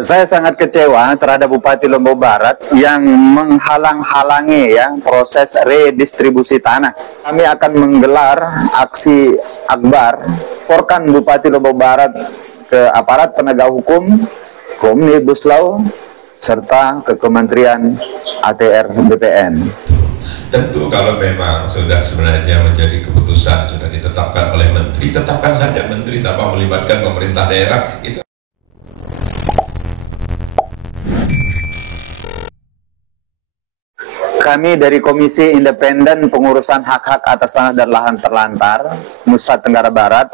Saya sangat kecewa terhadap Bupati Lombok Barat yang menghalang-halangi proses redistribusi tanah. Kami akan menggelar aksi akbar, laporkan Bupati Lombok Barat ke aparat penegak hukum, ke Omnibus Law, serta ke Kementerian ATR BPN. Tentu kalau memang sudah sebenarnya menjadi keputusan, sudah ditetapkan oleh menteri, tetapkan saja menteri tanpa melibatkan pemerintah daerah. Itu kami dari Komisi Independen Pengurusan Hak-Hak Atas Tanah dan Lahan Terlantar, Nusa Tenggara Barat,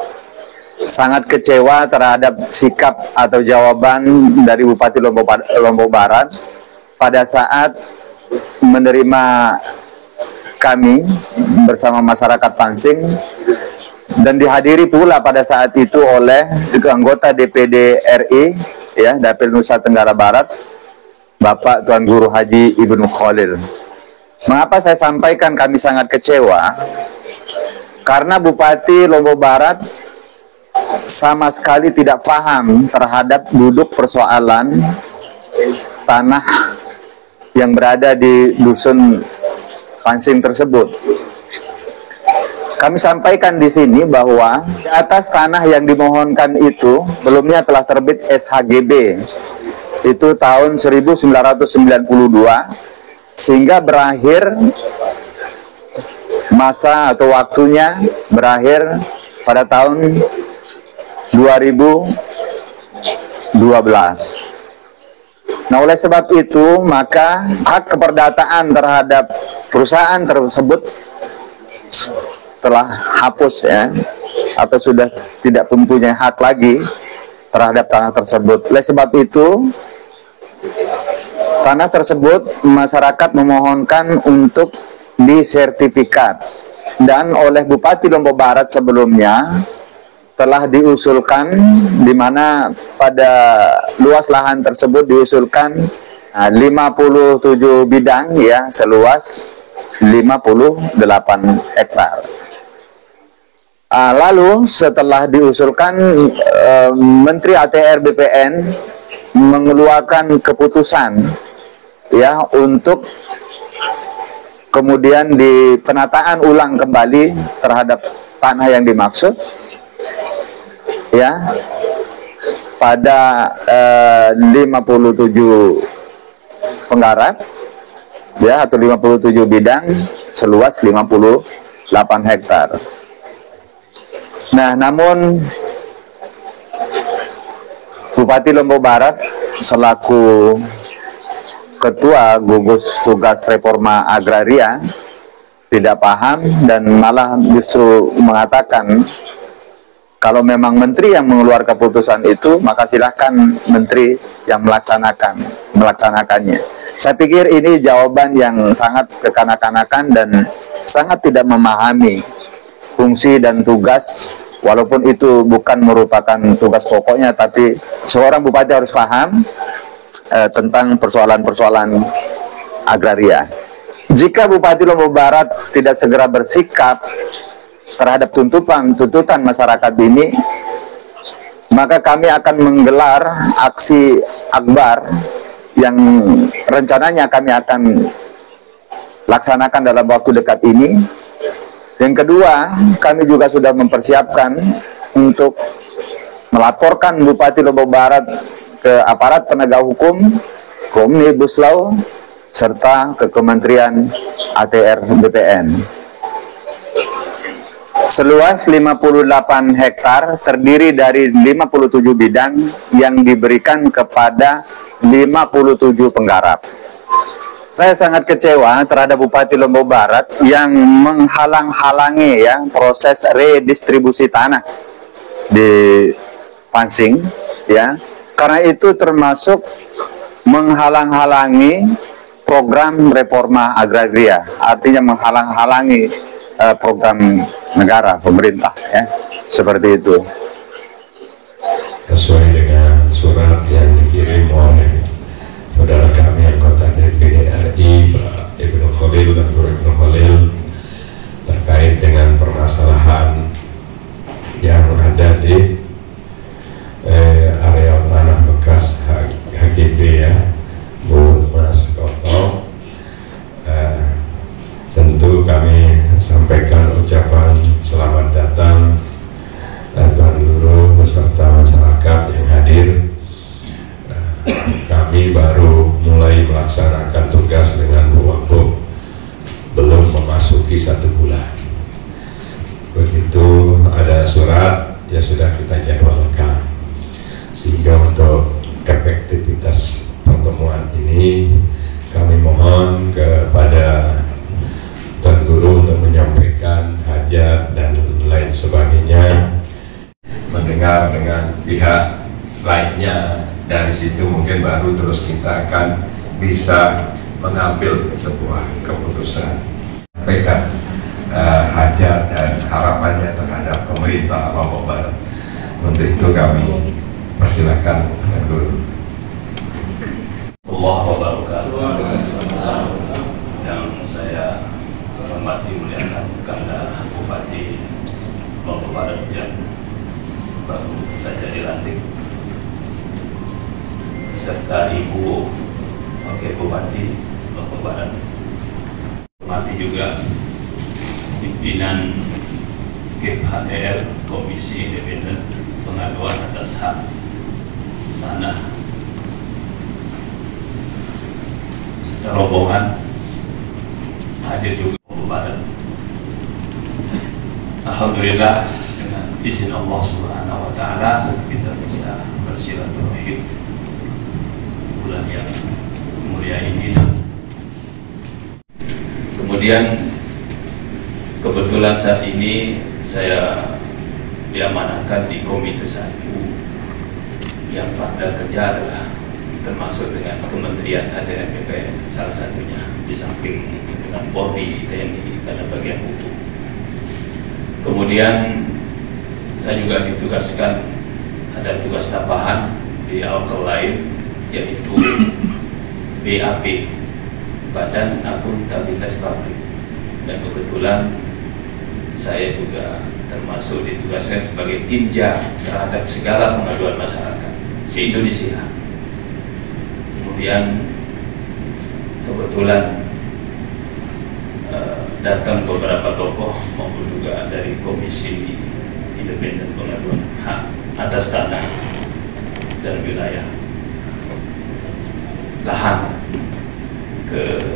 sangat kecewa terhadap sikap atau jawaban dari Bupati Lombok Barat pada saat menerima kami bersama masyarakat Pansing, dan dihadiri pula pada saat itu oleh anggota DPD RI Dapil Nusa Tenggara Barat, Bapak Tuan Guru Haji Ibnu Khalil. Mengapa saya sampaikan kami sangat kecewa? Karena Bupati Lombok Barat sama sekali tidak paham terhadap duduk persoalan tanah yang berada di dusun Pansing tersebut. Kami sampaikan di sini bahwa di atas tanah yang dimohonkan itu sebelumnya telah terbit SHGB itu tahun 1992, sehingga berakhir masa atau waktunya berakhir pada tahun 2012. Nah, oleh sebab itu, maka hak keperdataan terhadap perusahaan tersebut telah hapus atau sudah tidak mempunyai hak lagi terhadap tanah tersebut. Oleh sebab itu, tanah tersebut masyarakat memohonkan untuk disertifikat, dan oleh Bupati Lombok Barat sebelumnya telah diusulkan, di mana pada luas lahan tersebut diusulkan 57 bidang seluas 58 hektar. Lalu setelah diusulkan, Menteri ATR BPN mengeluarkan keputusan untuk kemudian di penataan ulang kembali terhadap tanah yang dimaksud pada 57 penggarap atau 57 bidang seluas 58 hektar. Nah, namun Bupati Lombok Barat selaku Ketua Gugus Tugas Reforma Agraria tidak paham dan malah justru mengatakan kalau memang menteri yang mengeluarkan keputusan itu, maka silahkan menteri yang melaksanakannya. Saya pikir ini jawaban yang sangat kekanak-kanakan dan sangat tidak memahami fungsi dan tugas, walaupun itu bukan merupakan tugas pokoknya, tapi seorang bupati harus paham tentang persoalan-persoalan agraria. Jika Bupati Lombok Barat tidak segera bersikap terhadap tuntutan masyarakat ini, maka kami akan menggelar aksi akbar yang rencananya kami akan laksanakan dalam waktu dekat ini. Yang kedua, kami juga sudah mempersiapkan untuk melaporkan Bupati Lombok Barat ke aparat penegak hukum, ke Omnibus Law, serta ke Kementerian ATR BPN. Seluas 58 hektar terdiri dari 57 bidang yang diberikan kepada 57 penggarap. Saya sangat kecewa terhadap Bupati Lombok Barat yang menghalang-halangi proses redistribusi tanah di Pansing, karena itu termasuk menghalang-halangi program reforma agraria, artinya menghalang-halangi program negara, pemerintah, seperti itu. Sesuai dengan surat yang dikirim oleh saudara kami anggota DPD RI Pak Ibnu Khalil dan Guru Ibnu Khalil terkait dengan permasalahan yang ada di areal tanah bekas tentu kami sampaikan ucapan selamat datang Tuan Guru beserta masyarakat yang hadir. Kami baru mulai melaksanakan tugas dengan Bu Wagub, belum memasuki 1 bulan. Begitu ada surat, ya sudah kita jadwalkan. Sehingga untuk efektivitas pertemuan ini, kami mohon kepada Tuan Guru untuk menyampaikan hajat dan lain sebagainya, mendengar dengan pihak lainnya. Dari situ mungkin baru terus kita akan bisa mengambil sebuah keputusan. Sampaikan hajat dan harapannya terhadap pemerintah Lombok Barat. Untuk itu kami persilakan Tuan Guru. Allah wabarakatuh. Yang saya hormati muliakan karena Bupati Lombok Barat yang baru saja dilantik, serta Ibu Wakil Bupati Lombok Barat. Hormati juga pimpinan KIP-HTL, Komisi Independen Pengaduan atas Hak Tanah rombongan hadir juga Lombok Barat. Alhamdulillah, dengan izin Allah Subhanahu wa Ta'ala kita bisa bersilaturahim bulan yang mulia ini. Kemudian kebetulan saat ini saya diamanahkan di Komite 1 yang pada kerja adalah termasuk dengan Kementerian ATM BPN, salah satunya di samping dengan Polri, TNI karena bagian hukum. Kemudian saya juga ditugaskan ada tugas tambahan di alter lain, yaitu BAP, Badan Akuntabilitas Publik, dan kebetulan saya juga termasuk ditugaskan sebagai tinja terhadap segala pengaduan masyarakat se-Indonesia. Kemudian kebetulan datang beberapa tokoh maupun juga dari Komisi Independen Pengaduan Hak atas Tanah dan Wilayah Lahan ke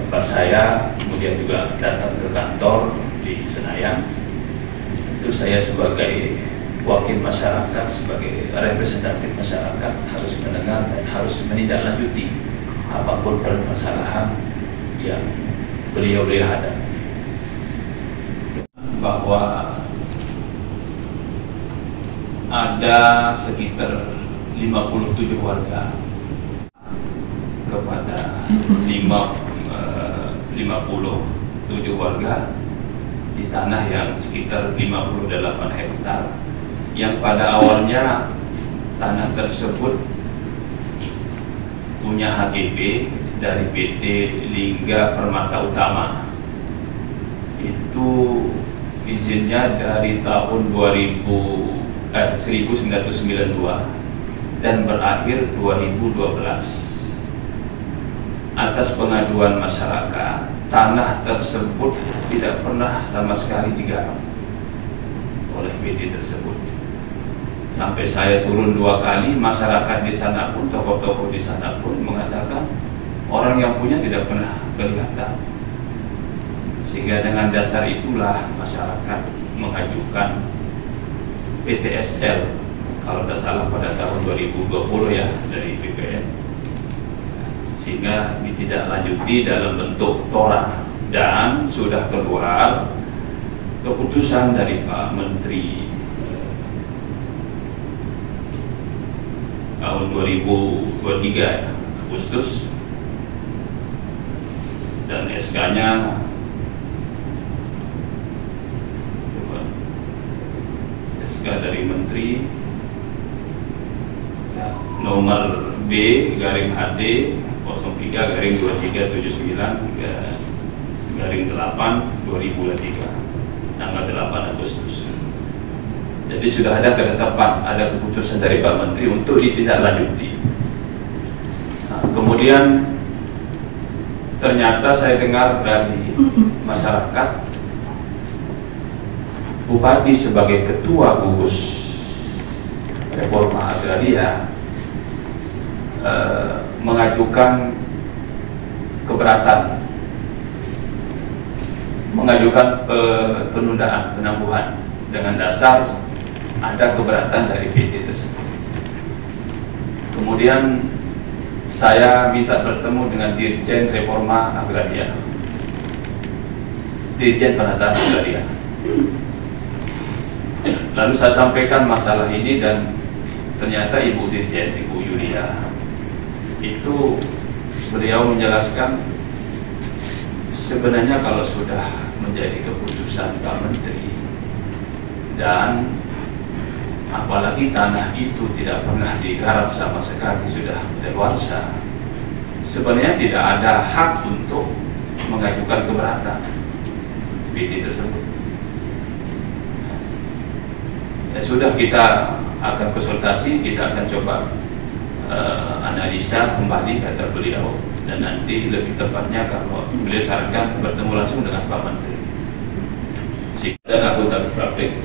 tempat saya, kemudian juga datang ke kantor di Senayan. Itu saya sebagai wakil masyarakat, sebagai representatif masyarakat harus mendengar dan harus menindaklanjuti apapun permasalahan yang beliau hadapi. Bahwa ada sekitar 57 warga kepada 57 warga di tanah yang sekitar 58 hektar, yang pada awalnya tanah tersebut punya HGB dari PT Lingga Permata Utama. Itu izinnya dari tahun 1992 dan berakhir 2012. Atas pengaduan masyarakat, tanah tersebut tidak pernah sama sekali digarap oleh PT tersebut. Sampai saya turun 2 kali, masyarakat di sana pun, tokoh-tokoh di sana pun mengatakan orang yang punya tidak pernah kelihatan. Sehingga dengan dasar itulah masyarakat mengajukan PTSL, kalau tidak salah pada tahun 2020 ya, dari BPN. Sehingga ditindaklanjuti dalam bentuk TORA, dan sudah keluar keputusan dari Pak Menteri tahun 2023 Agustus, dan SK-nya dari Menteri nomor B/HT 03/2379/8/2023 tanggal 8 Agustus. Jadi sudah ada ketetapan, ada keputusan dari Pak Menteri untuk ditindaklanjuti. Nah, kemudian ternyata saya dengar dari masyarakat, Bupati sebagai ketua gugus reforma agraria mengajukan keberatan, mengajukan penundaan penangguhan dengan dasar ada keberatan dari PT tersebut. Kemudian saya minta bertemu dengan Dirjen Reforma Agraria, Dirjen Penataan Agraria. Lalu saya sampaikan masalah ini dan ternyata Ibu Dirjen, Ibu Yulia, itu beliau menjelaskan sebenarnya kalau sudah menjadi keputusan Pak Menteri dan apalagi tanah itu tidak pernah digarap sama sekali, sudah daluarsa, sebenarnya tidak ada hak untuk mengajukan keberatan PT tersebut. Ya sudah, kita akan konsultasi, kita akan coba analisa kembali, kata beliau, dan nanti lebih tepatnya kalau beliau sarankan bertemu langsung dengan Pak Menteri dan akuntan publik.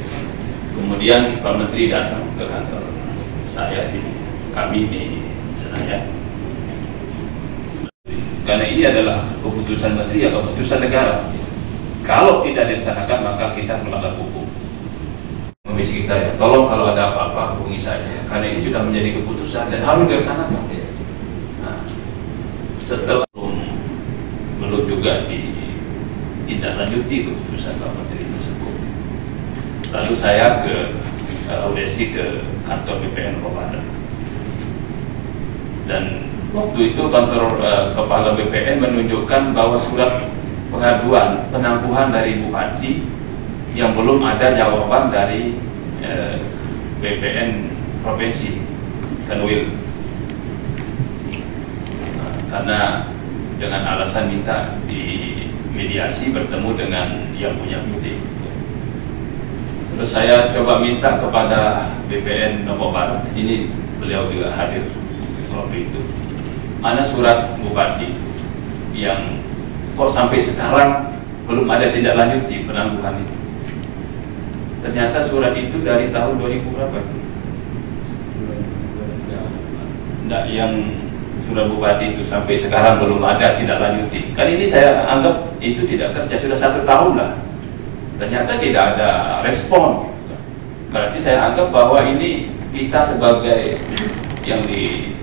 Kemudian Pak Menteri datang ke kantor saya kami di Senayan, karena ini adalah keputusan Menteri atau keputusan negara. Kalau tidak dilaksanakan maka kita melanggar hukum. Membisiki saya, tolong kalau ada apa-apa hubungi saya, karena ini sudah menjadi keputusan dan harus dilaksanakan. Nah, setelah belum juga ditindaklanjuti keputusan Pak Menteri tersebut, lalu saya ke audisi ke kantor BPN Kabupaten, dan waktu itu kantor kepala BPN menunjukkan bahwa surat pengaduan penangguhan dari Bupati yang belum ada jawaban dari BPN Provinsi Kanwil, karena dengan alasan minta dimediasi bertemu dengan yang punya bukti. Terus saya coba minta kepada BPN Lombok Barat, ini beliau juga hadir waktu itu, mana surat Bupati yang kok sampai sekarang belum ada tindak lanjut di penangguhan itu. Ternyata surat itu dari tahun 2000 berapa itu? Enggak, yang surat Bupati itu sampai sekarang belum ada tidak lanjuti. Kan ini saya anggap itu tidak kerja, sudah 1 tahun lah. Ternyata tidak ada respon. Berarti saya anggap bahwa ini kita sebagai yang di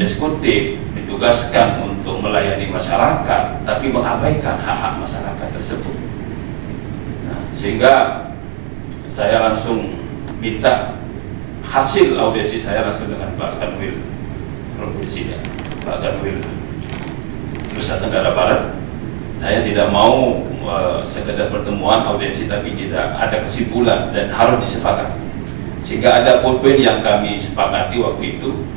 eksekutif ditugaskan untuk melayani masyarakat, tapi mengabaikan hak-hak masyarakat tersebut. Nah, sehingga saya langsung minta hasil audisi saya langsung dengan Pak Kanwil Provinsi, Pak Kanwil Nusa Tenggara Barat. Saya tidak mau sekedar pertemuan audisi, tapi tidak ada kesimpulan dan harus disepakati. Sehingga ada poin yang kami sepakati waktu itu,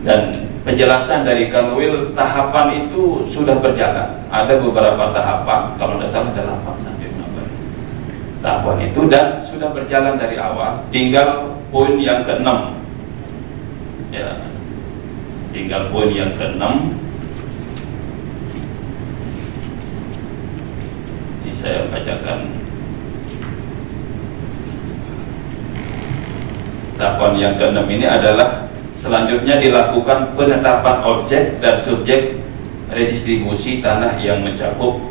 dan penjelasan dari Kanwil tahapan itu sudah berjalan. Ada beberapa tahapan, kalau tidak salah ada 8 tahapan itu, dan sudah berjalan dari awal. Tinggal poin yang ke-6, ya, tinggal poin yang ke-6. Ini saya bacakan. Tahapan yang ke-6 ini adalah selanjutnya dilakukan penetapan objek dan subjek redistribusi tanah yang mencakup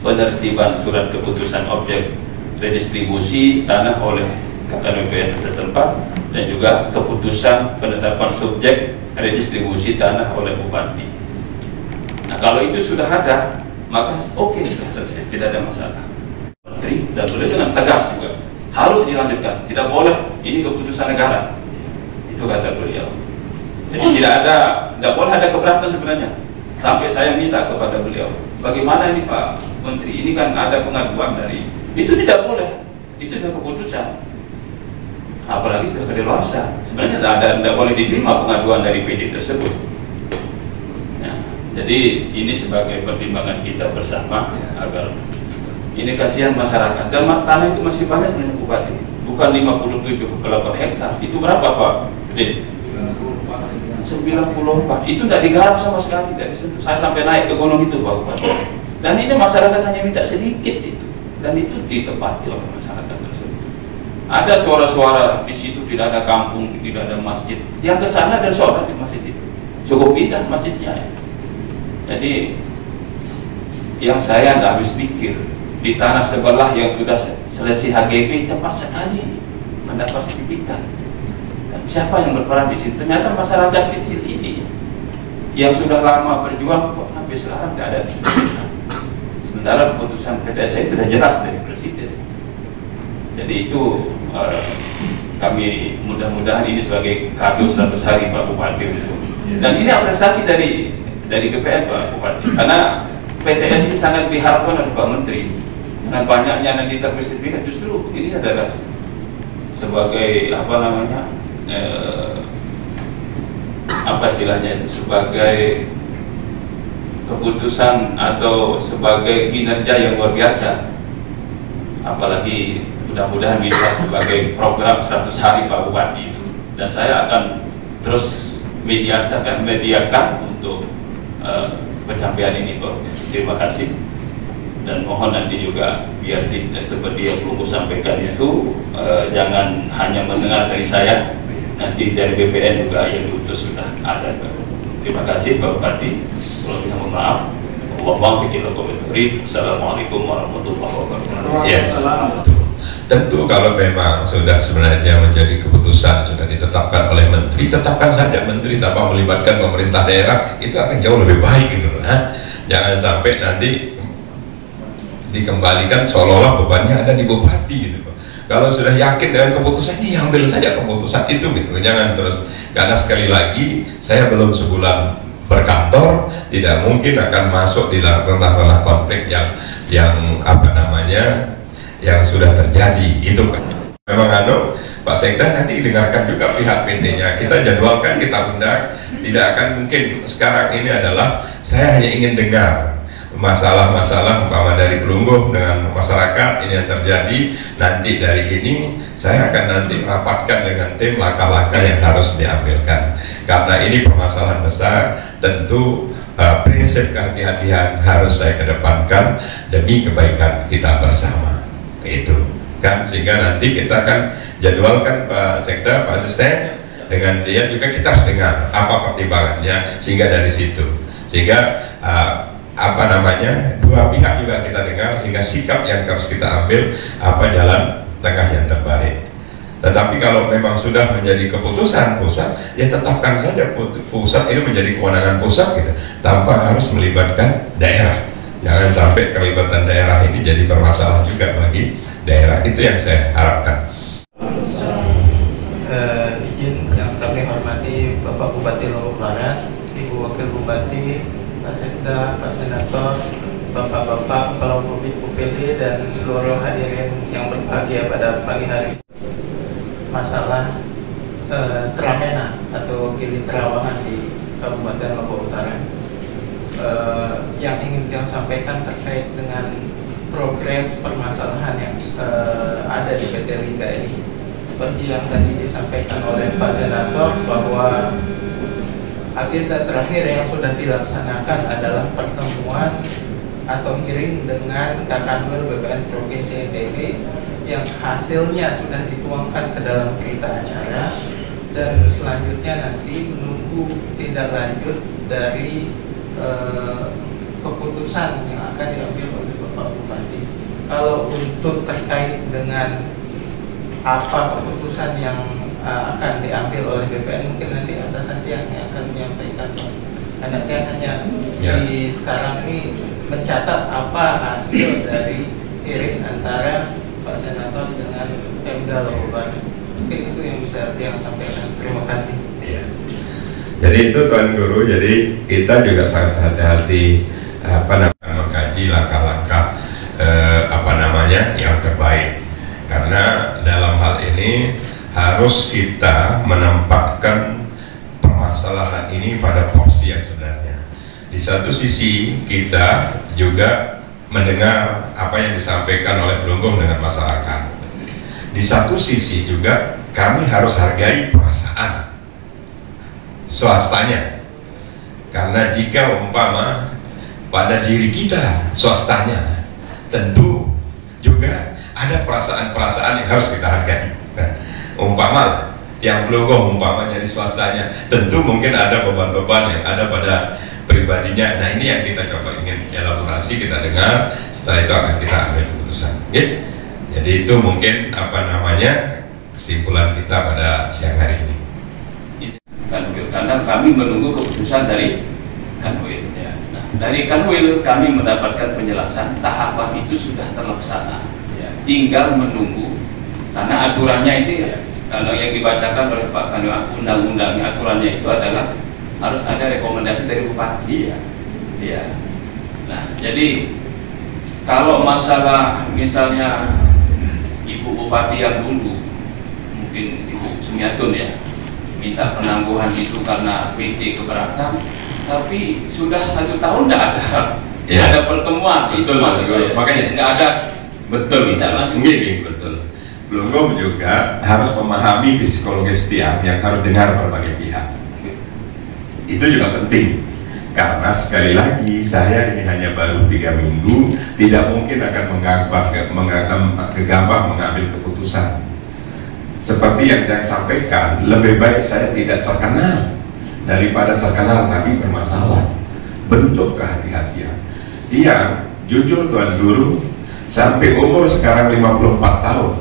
penertiban surat keputusan objek redistribusi tanah oleh KKBPN setempat, dan juga keputusan penetapan subjek redistribusi tanah oleh Bupati. Nah, kalau itu sudah ada, maka oke, sudah selesai, tidak ada masalah. Menteri dan beliau dengan tegas juga harus dilanjutkan, tidak boleh, ini keputusan negara, itu kata beliau. Jadi tidak boleh ada keberatan sebenarnya. Sampai saya minta kepada beliau, bagaimana ini Pak Menteri, ini kan ada pengaduan dari, itu tidak boleh, itu sudah keputusan, apalagi sudah kedeluarsa. Sebenarnya tidak boleh diterima pengaduan dari PD tersebut. Nah, jadi ini sebagai pertimbangan kita bersama agar ini kasihan masyarakat, dan tanah itu masih banyak sebenarnya Bupati, bukan 57,8 hektar. Itu berapa Pak? 1 94 itu tidak digarap sama sekali dari situ. Saya sampai naik ke gunung itu Pak Bupati. Dan ini masyarakat hanya minta sedikit itu, dan itu ditepati oleh masyarakat tersebut. Ada suara-suara di situ, tidak ada kampung, tidak ada masjid. Yang ke sana dan sholat di masjid itu cukup indah masjidnya. Jadi yang saya nggak habis pikir, di tanah sebelah yang sudah selesai HGB cepat sekali mendapat sertifikat. Dan siapa yang berperan di situ? Ternyata masyarakat kecil ini yang sudah lama berjuang kok sampai sekarang tidak ada sertifikat. Sementara keputusan PTSI sudah jelas dari Presiden. Jadi itu kami mudah-mudahan ini sebagai kado 100 hari Pak Bupati. Dan ini apresiasi dari BPN Pak Bupati. Karena PTS ini sangat diharapkan oleh Pak Menteri. Dengan banyaknya yang diterbit sertifikat, justru ini adalah sebagai apa namanya, apa istilahnya itu, sebagai keputusan atau sebagai kinerja yang luar biasa. Apalagi mudah-mudahan bisa sebagai program 100 hari Pak Bupati itu. Dan saya akan terus mediakan untuk pencapaian ini Pak. Terima kasih. Dan mohon nanti juga biar seperti yang belum sampaikan itu jangan hanya mendengar dari saya, nanti dari BPN juga yang diutus sudah ada. Terima kasih Pak Bupati. Kalau mohon maaf. Assalamualaikum warahmatullahi wabarakatuh. Ya, tentu kalau memang sudah sebenarnya menjadi keputusan sudah ditetapkan oleh Menteri, tetapkan saja Menteri tanpa melibatkan pemerintah daerah, itu akan jauh lebih baik gitu loh. Jangan sampai nanti dikembalikan seolah-olah bebannya ada di Bupati gitu. Kalau sudah yakin dengan keputusan ini, ambil saja keputusan itu gitu. Jangan terus, karena sekali lagi saya belum sebulan berkantor, tidak mungkin akan masuk di ranah konflik yang apa namanya, yang sudah terjadi itu kan. Memang Pak Sekda nanti dengarkan juga pihak PT-nya, kita jadwalkan, kita undang. Tidak akan mungkin sekarang ini adalah saya hanya ingin dengar masalah-masalah umpama dari Pelungguh dengan masyarakat ini yang terjadi. Nanti dari ini saya akan nanti rapatkan dengan tim langkah-langkah yang harus diambilkan, karena ini permasalahan besar. Tentu prinsip kehati-hatian harus saya kedepankan demi kebaikan kita bersama itu kan, sehingga nanti kita akan jadwalkan Pak Sekda, Pak Asisten, dengan dia juga kita harus dengar apa pertimbangannya, sehingga dari situ sehingga apa namanya, dua pihak juga kita dengar, sehingga sikap yang harus kita ambil apa jalan tengah yang terbaik. Tetapi kalau memang sudah menjadi keputusan pusat, ya tetapkan saja pusat ini menjadi kewenangan pusat gitu, tanpa harus melibatkan daerah. Jangan sampai kelibatan daerah ini jadi bermasalah juga bagi daerah. Itu yang saya harapkan. Izin yang kami hormati Bapak Bupati Lombok Barat, Ibu Wakil Bupati, Pak Sekda, Pak Senator, Bapak-bapak, Kepala UPD, dan seluruh hadirin yang berbahagia pada pagi hari. Masalah Teramena atau Gili Terawangan di Kabupaten Lombok Utara, yang ingin kita sampaikan terkait dengan progres permasalahan yang ada di PT Liga ini. Seperti yang tadi disampaikan oleh Pak Senator, bahwa agenda terakhir yang sudah dilaksanakan adalah pertemuan atau hearing dengan Kakanwil BPN Provinsi NTB, yang hasilnya sudah dituangkan ke dalam berita acara, dan selanjutnya nanti menunggu tindak lanjut dari keputusan yang akan diambil oleh Bapak Bupati. Kalau untuk terkait dengan apa keputusan yang akan diambil oleh BPN, mungkin nanti atasan yang akan menyampaikan. Karena dia hanya di sekarang ini mencatat apa hasil dari hearing antara Pak Senator dengan Pemda Lombok Barat. Mungkin itu yang bisa dia sampaikan. Terima kasih. Ya. Jadi itu Tuan Guru, jadi kita juga sangat hati-hati mengkaji langkah-langkah apa namanya yang terbaik. Karena dalam hal ini harus kita menempatkan permasalahan ini pada porsi yang sebenarnya. Di satu sisi kita juga mendengar apa yang disampaikan oleh Pelungguh dengan masyarakat. Di satu sisi juga kami harus hargai perasaan swastanya. Karena jika umpama pada diri kita swastanya, tentu juga ada perasaan-perasaan yang harus kita hargai. Nah, umpama yang Blongo umpama jadi swastanya, tentu mungkin ada beban-beban yang ada pada pribadinya. Nah, ini yang kita coba ingin elaborasi, kita dengar, setelah itu akan kita ambil keputusan. Jadi itu mungkin kesimpulan kita pada siang hari ini. Karena kami menunggu keputusan dari Kanwil. Ya. Nah, dari Kanwil kami mendapatkan penjelasan tahapan itu sudah terlaksana. Ya. Tinggal menunggu, karena aturannya itu ya, kalau yang dibacakan oleh Pak Kanwil, undang-undangnya aturannya itu adalah harus ada rekomendasi dari bupati. Ya. Ya. Nah, jadi kalau masalah misalnya Ibu Bupati yang dulu, mungkin Ibu Sumiatun ya, minta penangguhan itu karena PT keberatan, tapi sudah 1 tahun tidak ada pertemuan. Betul, makanya nggak ada. Betul, betul. Blongo juga harus memahami psikologis tiap yang harus dengar berbagai pihak. Itu juga penting, karena sekali lagi saya ini hanya baru 3 minggu, tidak mungkin akan gegabah mengambil keputusan. Seperti yang saya sampaikan, lebih baik saya tidak terkenal daripada terkenal tapi bermasalah. Bentuk kehati-hatian. Dia jujur Tuan Guru, sampai umur sekarang 54 tahun,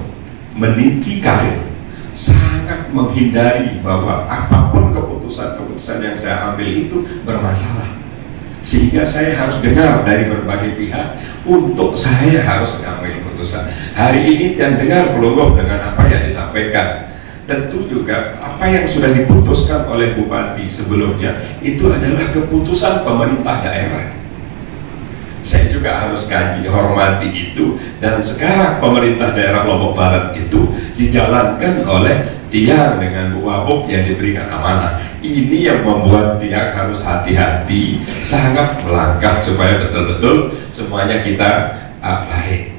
meniti karir, sangat menghindari bahwa apapun keputusan-keputusan yang saya ambil itu bermasalah. Sehingga saya harus dengar dari berbagai pihak untuk saya harus mengambil keputusan. Hari ini yang dengar Blongo dengan apa yang disampaikan, tentu juga apa yang sudah diputuskan oleh Bupati sebelumnya itu adalah keputusan pemerintah daerah. Saya juga harus kaji, hormati itu, dan sekarang pemerintah daerah Lombok Barat itu dijalankan oleh Tiang dengan Bu Wabuk yang diberikan amanah. Ini yang membuat Tiang harus hati-hati, sangat melangkah supaya betul-betul semuanya kita baik,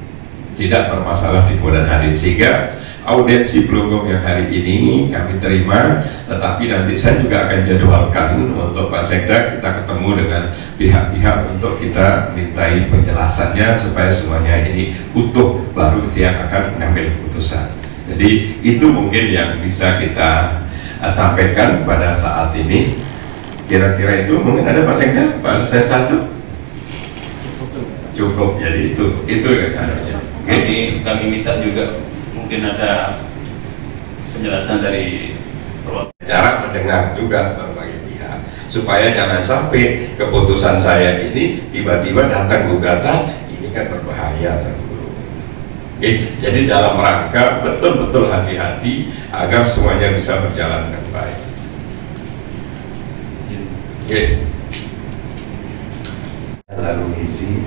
tidak bermasalah di kemudian hari. Sehingga audiensi Blongo yang hari ini kami terima, tetapi nanti saya juga akan jadwalkan untuk Pak Sekda kita ketemu dengan pihak-pihak untuk kita mintai penjelasannya supaya semuanya ini utuh, baru Tiang akan mengambil keputusan. Jadi itu mungkin yang bisa kita sampaikan pada saat ini. Kira-kira itu mungkin ada Pak Sekda, Pak Asisten 1? Cukup, jadi itu yang adanya. Kami minta juga mungkin ada penjelasan dari cara mendengar juga berbagai pihak, supaya jangan sampai keputusan saya ini tiba-tiba datang gugatan, ini kan berbahaya. Jadi dalam rangka betul-betul hati-hati agar semuanya bisa berjalan dengan baik. Lalu izin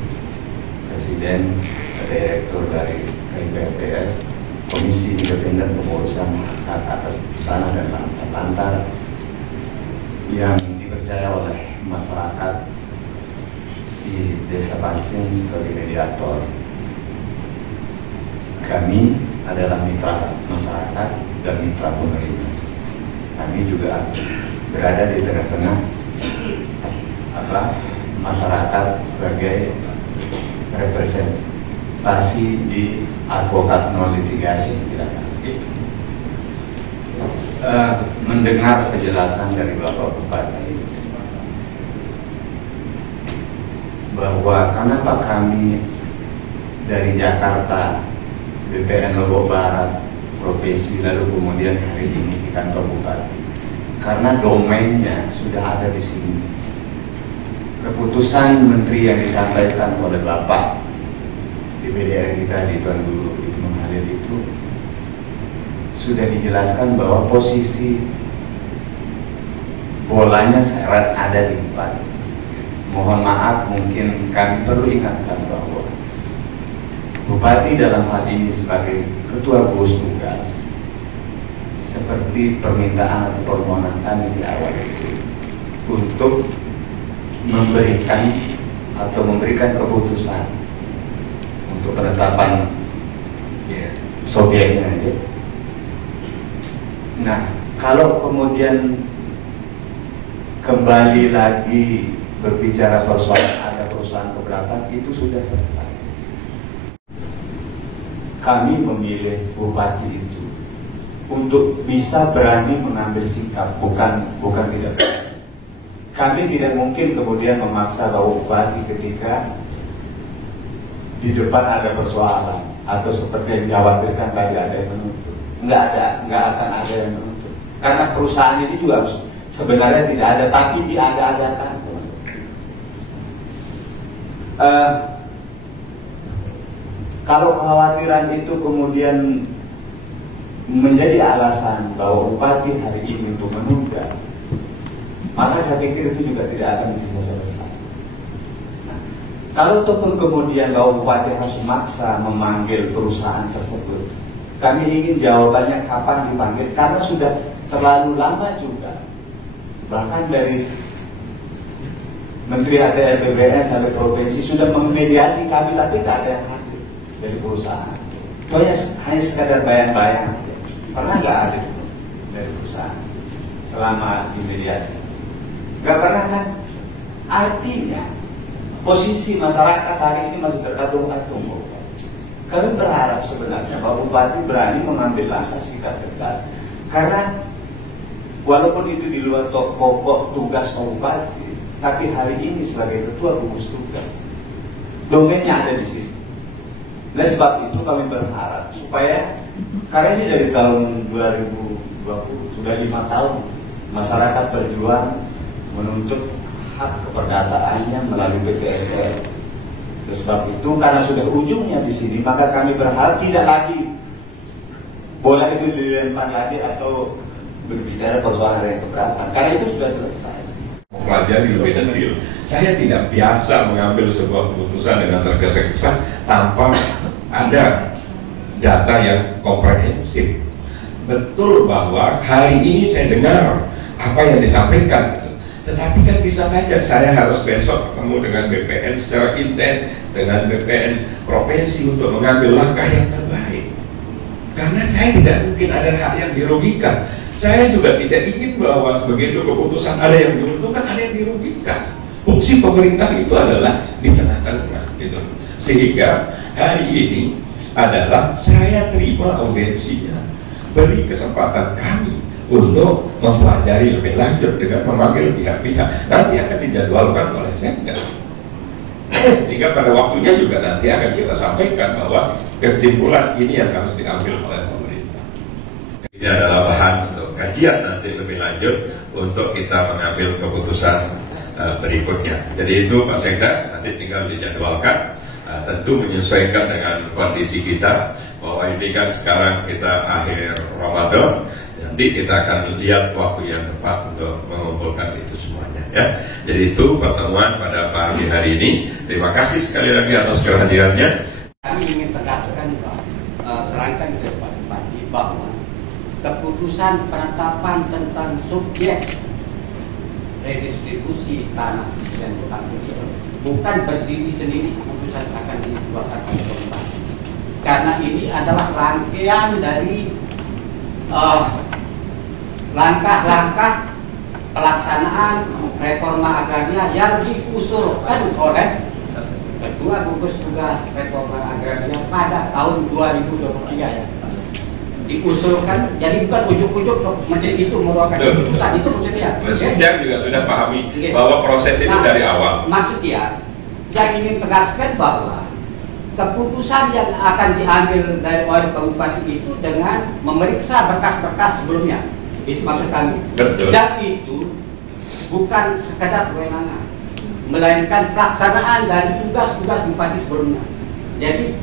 Presiden, Direktur dari KIPPL, Komisi Independen Pengurusan Hak Atas Tanah dan Lantar yang dipercaya oleh masyarakat di Desa Pansing sebagai mediator. Kami adalah mitra masyarakat dan mitra pemerintah. Kami juga berada di tengah-tengah masyarakat sebagai representasi di advokat non litigasi istilahnya. Mendengar penjelasan dari Bapak Bupati bahwa kenapa kami dari Jakarta, BPN Lombok Barat, provinsi, lalu kemudian hari ini di kantor Bupati, karena domainnya sudah ada di sini. Keputusan Menteri yang disampaikan oleh Bapak di BDRI tadi, Tuan Guru Ibnu Khalil, itu sudah dijelaskan bahwa posisi bolanya syarat ada di Bupati. Mohon maaf, mungkin kami perlu ingatkan bahwa Bupati dalam hal ini sebagai Ketua Gugus Tugas, seperti permintaan atau permohonan kami di awal itu, untuk memberikan keputusan untuk penetapan subjeknya. Nah, kalau kemudian kembali lagi berbicara persoalan ada perusahaan keberatan, itu sudah selesai. Kami memilih bupati itu untuk bisa berani mengambil sikap, bukan tidak berani. Kami tidak mungkin kemudian memaksa bahwa bupati ketika di depan ada persoalan atau seperti yang dikhawatirkan tadi ada yang menuntut. Nggak akan ada yang menuntut. Karena perusahaan ini juga sebenarnya tidak ada, tapi diada-adakan. Kalau kekhawatiran itu kemudian menjadi alasan bahwa bupati hari ini untuk menunda, maka saya pikir itu juga tidak akan bisa selesai. Nah, kalau ataupun kemudian bahwa bupati harus memaksa memanggil perusahaan tersebut, kami ingin jawabannya kapan dipanggil, karena sudah terlalu lama juga. Bahkan dari Menteri ATR BPN sampai provinsi sudah memediasi kami, tapi tidak ada yang hadir dari perusahaan. Itu hanya sekadar bayang-bayang. Pernah nggak ada dari perusahaan selama di mediasi? Nggak pernah kan? Artinya posisi masyarakat hari ini masih terkatung-katung. Kami berharap sebenarnya bahwa bupati berani mengambil langkah sikap tegas, karena walaupun itu di luar pokok tugas bupati, tapi hari ini sebagai ketua gugus tugas, domainnya ada di sini. Oleh sebab itu kami berharap supaya, karena ini dari tahun 2020 sudah 5 tahun masyarakat berjuang menuntut hak keperdataannya melalui BPSDM. Oleh sebab itu, karena sudah ujungnya di sini, maka kami berharap tidak lagi bola itu dilempar lagi atau berbicara persoalan yang keberatan, karena itu sudah selesai. Pelajari lebih detail. Saya tidak biasa mengambil sebuah keputusan dengan tergesa-gesa tanpa ada data yang komprehensif. Betul bahwa hari ini saya dengar apa yang disampaikan, tetapi kan bisa saja saya harus besok ketemu dengan BPN secara intens, dengan BPN provinsi untuk mengambil langkah yang terbaik. Karena saya tidak mungkin ada hak yang dirugikan. Saya juga tidak ingin bahwa begitu keputusan ada yang diuntungkan, ada yang dirugikan. Fungsi pemerintah itu adalah di tengah-tengah, gitu. Sehingga hari ini adalah saya terima audiensinya, beri kesempatan kami untuk mempelajari lebih lanjut dengan memanggil pihak-pihak. Nanti akan dijadwalkan oleh Sekda. Hingga pada waktunya juga nanti akan kita sampaikan bahwa kesimpulan ini yang harus diambil oleh pemerintah. Ini adalah bahan untuk kajian nanti lebih lanjut untuk kita mengambil keputusan berikutnya. Jadi itu Pak Sekda nanti tinggal dijadwalkan, tentu menyesuaikan dengan kondisi kita, bahwa ini kan sekarang kita akhir Ramadan, nanti kita akan lihat waktu yang tepat untuk mengumpulkan itu semuanya, ya. Jadi itu pertemuan pada pagi hari ini. Terima kasih sekali lagi atas kehadirannya. Kami ingin tegaskan, terangkan ke Pak Bupati bahwa keputusan penetapan tentang subjek redistribusi tanah dan tukang kecil bukan berdiri sendiri, keputusan akan dikeluarkan oleh Bupati. Karena ini adalah rangkaian dari langkah-langkah pelaksanaan reforma agraria yang diusulkan oleh Ketua Gugus Tugas Reforma Agraria pada tahun 2023, ya. Diusulkan, jadi bukan ujuk-ujuk menjadi itu merupakan keputusan itu maksudnya. Presiden juga sudah pahami bahwa proses itu dari awal. Maksudnya, yang ingin tegaskan bahwa keputusan yang akan diambil oleh Pak Bupati itu dengan memeriksa berkas-berkas sebelumnya. Itu maksud kami. Betul. Dan itu bukan sekedar kewenangan, melainkan pelaksanaan dari tugas-tugas bupati sebelumnya. Jadi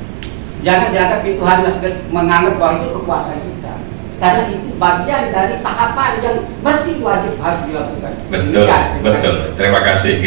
jangan dianggap itu hanya menganggap bahwa itu kekuasaan kita, karena itu bagian dari tahapan yang mesti wajib harus dilakukan. Betul, betul. Terima kasih.